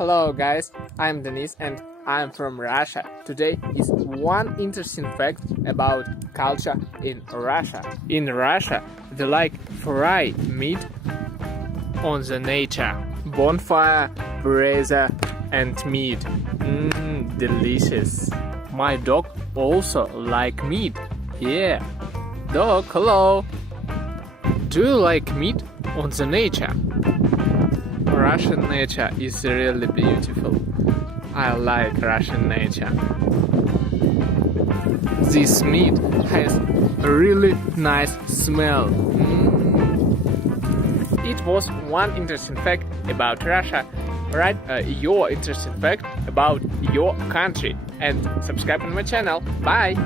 Hello guys, I'm Denis and I'm from Russia. Today is one interesting fact about culture in Russia. In Russia, they like fry meat on the nature, bonfire, brazier and meat. Delicious. My dog also like meat. Yeah. Dog, hello. Do you like meat on the nature? Russian nature is really beautiful. I like Russian nature. This meat has a really nice smell. It was one interesting fact about Russia. Write your interesting fact about your country and subscribe to my channel. Bye!